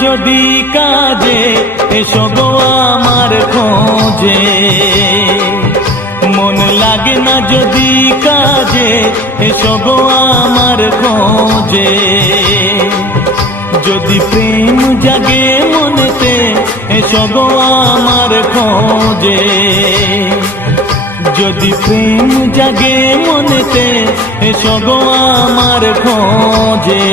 যদি কাজে, এসো গো আমার খোঁজে। মন লাগে না যদি কাজে, এসো গো আমার খোঁজে। যদি প্রেম জাগে মনেতে, এসো গো আমার খোঁজে। যদি প্রেম জাগে মনেতে, এসো গো আমার খোঁজে।